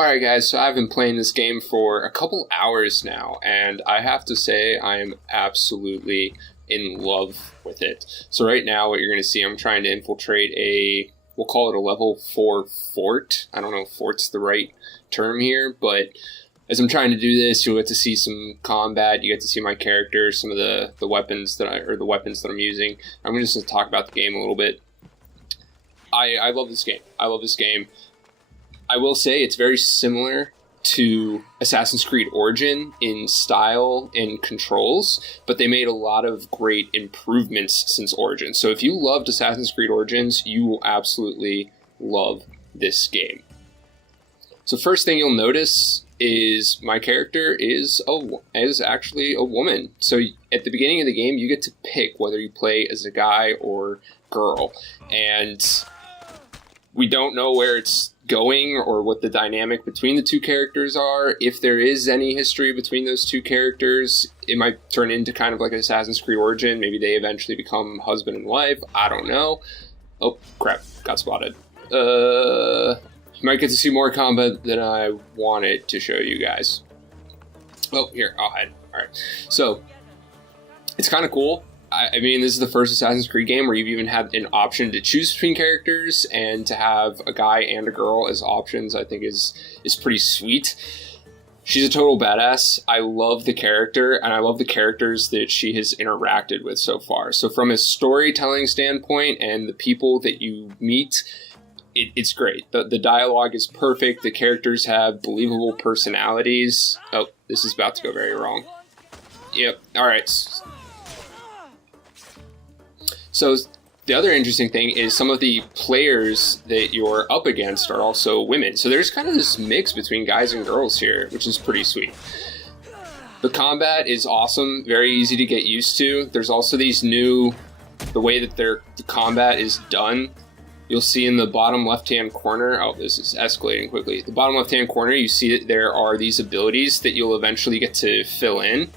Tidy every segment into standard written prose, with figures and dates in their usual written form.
Alright guys, so I've been playing this game for a couple hours now, and I have to say I am absolutely in love with it. So right now what you're going to see, I'm trying to infiltrate we'll call it a level 4 fort. I don't know if fort's the right term here, but as I'm trying to do this, you'll get to see some combat, you get to see my character, some of the weapons that I'm using. I'm just going to talk about the game a little bit. I love this game. I will say it's very similar to Assassin's Creed Origin in style and controls, but they made a lot of great improvements since Origin. So if you loved Assassin's Creed Origins, you will absolutely love this game. So first thing you'll notice is my character is actually a woman. So at the beginning of the game, you get to pick whether you play as a guy or girl, and we don't know where it's going or what the dynamic between the two characters are. If there is any history between those two characters, it might turn into kind of like Assassin's Creed Origin. Maybe they eventually become husband and wife. I don't know. Oh, crap. Got spotted. You might get to see more combat than I wanted to show you guys. Oh, here. I'll hide. All right. So, it's kind of cool. I mean, this is the first Assassin's Creed game where you've even had an option to choose between characters, and to have a guy and a girl as options, I think is pretty sweet. She's a total badass. I love the character, and I love the characters that she has interacted with so far. So from a storytelling standpoint and the people that you meet, it's great. The dialogue is perfect. The characters have believable personalities. Oh, this is about to go very wrong. Yep. All right. So the other interesting thing is some of the players that you're up against are also women. So there's kind of this mix between guys and girls here, which is pretty sweet. The combat is awesome, very easy to get used to. There's also the way that the combat is done. You'll see in the bottom left-hand corner, oh, this is escalating quickly. The bottom left-hand corner, you see that there are these abilities that you'll eventually get to fill in.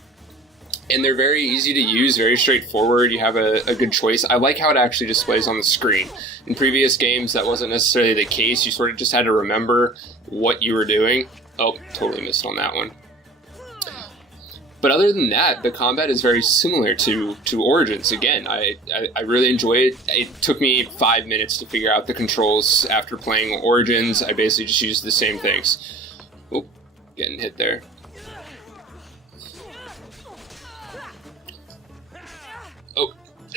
And they're very easy to use, very straightforward. You have a good choice. I like how it actually displays on the screen. In previous games, that wasn't necessarily the case. You sort of just had to remember what you were doing. Oh, totally missed on that one. But other than that, the combat is very similar to Origins. Again, I really enjoy it. It took me 5 minutes to figure out the controls after playing Origins. I basically just used the same things. Oh, getting hit there.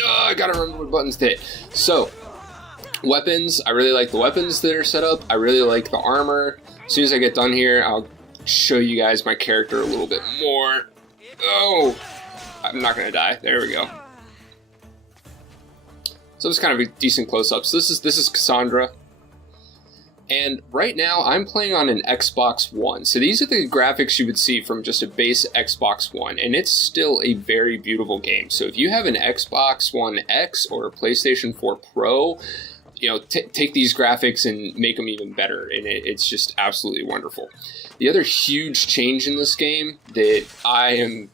I gotta remember what buttons to hit. So, weapons. I really like the weapons that are set up. I really like the armor. As soon as I get done here, I'll show you guys my character a little bit more. Oh! I'm not gonna die. There we go. So it's kind of a decent close-up. So this is Cassandra. And right now, I'm playing on an Xbox One. So these are the graphics you would see from just a base Xbox One, and it's still a very beautiful game. So if you have an Xbox One X or a PlayStation 4 Pro, you know, take these graphics and make them even better, and it's just absolutely wonderful. The other huge change in this game that I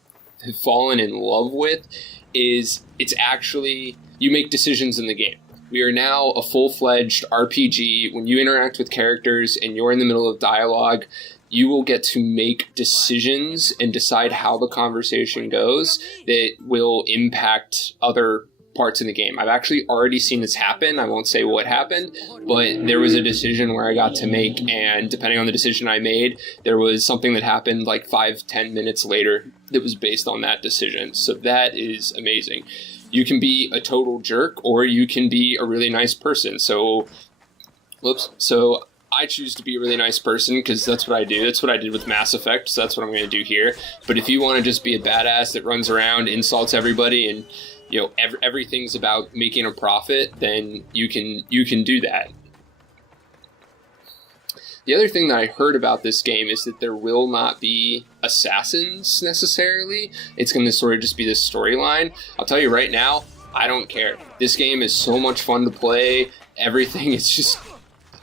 have fallen in love with is it's actually, you make decisions in the game. We are now a full-fledged RPG. When you interact with characters and you're in the middle of dialogue, you will get to make decisions and decide how the conversation goes that will impact other parts in the game. I've actually already seen this happen. I won't say what happened, but there was a decision where I got to make, and depending on the decision I made, there was something that happened like 5-10 minutes later that was based on that decision. So that is amazing. You can be a total jerk, or you can be a really nice person. So I choose to be a really nice person because that's what I do. That's what I did with Mass Effect, so that's what I'm going to do here. But if you want to just be a badass that runs around, insults everybody, and you know everything's about making a profit, then you can do that. The other thing that I heard about this game is that there will not be assassins necessarily. It's going to sort of just be this storyline. I'll tell you right now, I don't care. This game is so much fun to play. Everything is just,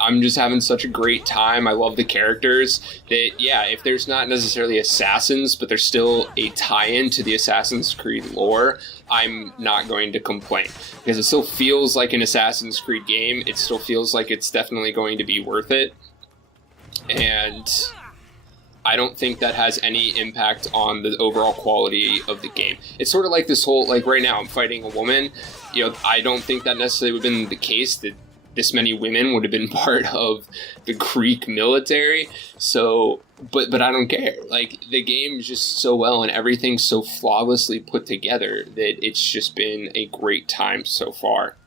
I'm just having such a great time. I love the characters that, yeah, if there's not necessarily assassins, but there's still a tie-in to the Assassin's Creed lore, I'm not going to complain. Because it still feels like an Assassin's Creed game. It still feels like it's definitely going to be worth it. and I don't think that has any impact on the overall quality of the game. It's sort of like this whole, like right now I'm fighting a woman. You know, I don't think that necessarily would have been the case that this many women would have been part of the Greek military. So, but I don't care. Like, the game is just so well and everything's so flawlessly put together that it's just been a great time so far.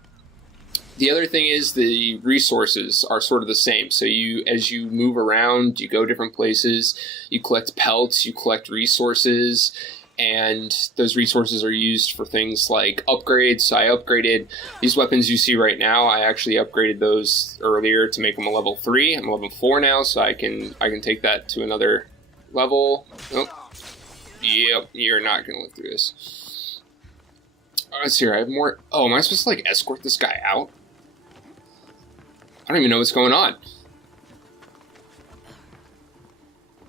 The other thing is the resources are sort of the same. So as you move around, you go different places, you collect pelts, you collect resources, and those resources are used for things like upgrades. So I upgraded these weapons you see right now. I actually upgraded those earlier to make them a level 3. I'm level 4 now, so I can take that to another level. Oh, yep, you're not going to live through this. Let's see here, I have more. Oh, am I supposed to like escort this guy out? I don't even know what's going on.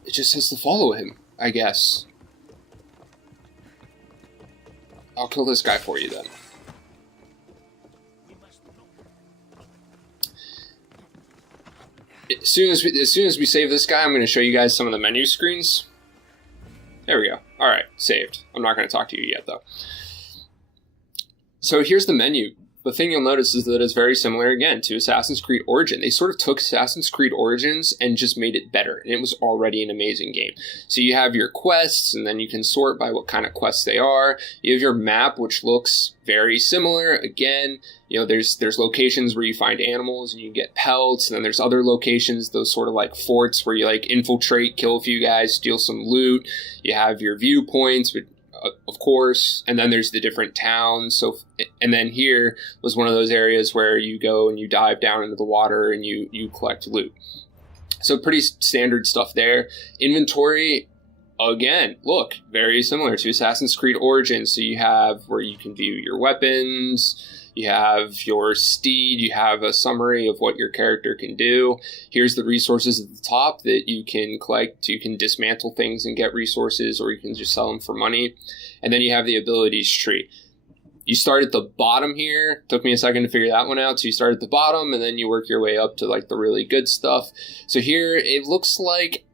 It just says to follow him, I guess. I'll kill this guy for you then. As soon as we save this guy, I'm going to show you guys some of the menu screens. There we go. Alright, saved. I'm not going to talk to you yet, though. So here's the menu. The thing you'll notice is that it's very similar, again, to Assassin's Creed Origin. They sort of took Assassin's Creed Origins and just made it better, and it was already an amazing game. So you have your quests, and then you can sort by what kind of quests they are. You have your map, which looks very similar. Again, you know, there's locations where you find animals and you get pelts, and then there's other locations, those sort of like forts where you like infiltrate, kill a few guys, steal some loot. You have your viewpoints, of course, and then there's the different towns. So, and then here was one of those areas where you go and you dive down into the water and you collect loot. So pretty standard stuff there. Inventory, again, look, very similar to Assassin's Creed Origins. So you have where you can view your weapons, you have your steed, you have a summary of what your character can do. Here's the resources at the top that you can collect. You can dismantle things and get resources, or you can just sell them for money. And then you have the abilities tree. You start at the bottom here. Took me a second to figure that one out. So you start at the bottom and then you work your way up to like the really good stuff. So here it looks like,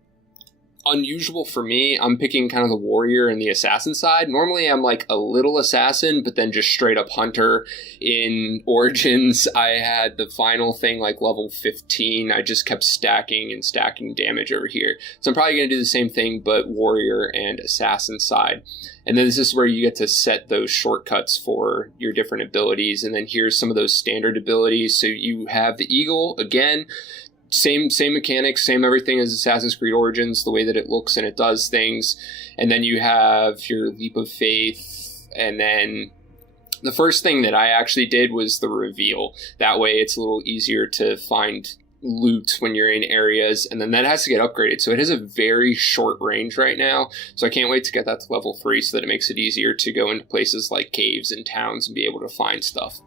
unusual for me, I'm picking kind of the warrior and the assassin side. Normally I'm like a little assassin, but then just straight up hunter. In Origins, I had the final thing like level 15. I just kept stacking and stacking damage over here. So I'm probably going to do the same thing, but warrior and assassin side. And then this is where you get to set those shortcuts for your different abilities. And then here's some of those standard abilities. So you have the eagle, again, same mechanics, same everything as Assassin's Creed Origins, the way that it looks and it does things. And then you have your leap of faith. And then the first thing that I actually did was the reveal. That way it's a little easier to find loot when you're in areas, and then that has to get upgraded. So it has a very short range right now. So I can't wait to get that to level 3 so that it makes it easier to go into places like caves and towns and be able to find stuff.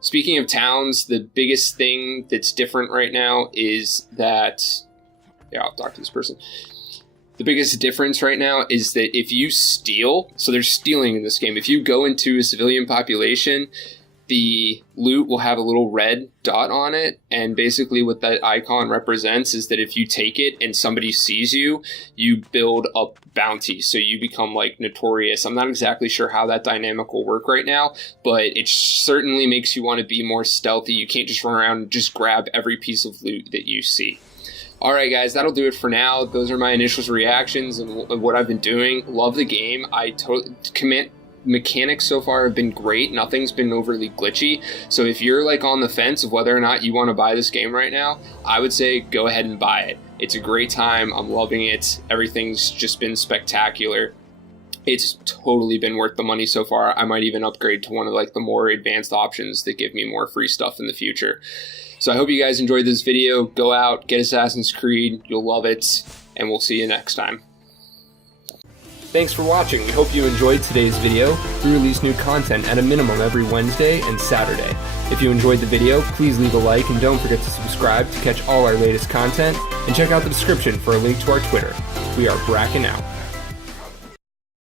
Speaking of towns, the biggest thing that's different right now is that, yeah, I'll talk to this person. The biggest difference right now is that if you steal, so there's stealing in this game. If you go into a civilian population, the loot will have a little red dot on it, and basically what that icon represents is that if you take it and somebody sees you, you build up bounty, so you become like notorious. I'm not exactly sure how that dynamic will work right now, but it certainly makes you want to be more stealthy. You can't just run around and just grab every piece of loot that you see. Alright guys, that'll do it for now. Those are my initial reactions and what I've been doing. Love the game. Mechanics so far have been great. Nothing's been overly glitchy. So if you're like on the fence of whether or not you want to buy this game right now, I would say go ahead and buy it. It's a great time. I'm loving it. Everything's just been spectacular. It's totally been worth the money so far. I might even upgrade to one of like the more advanced options that give me more free stuff in the future. So I hope you guys enjoyed this video. Go out, get Assassin's Creed. You'll love it, and we'll see you next time. Thanks for watching. We hope you enjoyed today's video. We release new content at a minimum every Wednesday and Saturday. If you enjoyed the video, please leave a like and don't forget to subscribe to catch all our latest content, and check out the description for a link to our Twitter. We are Bracken out.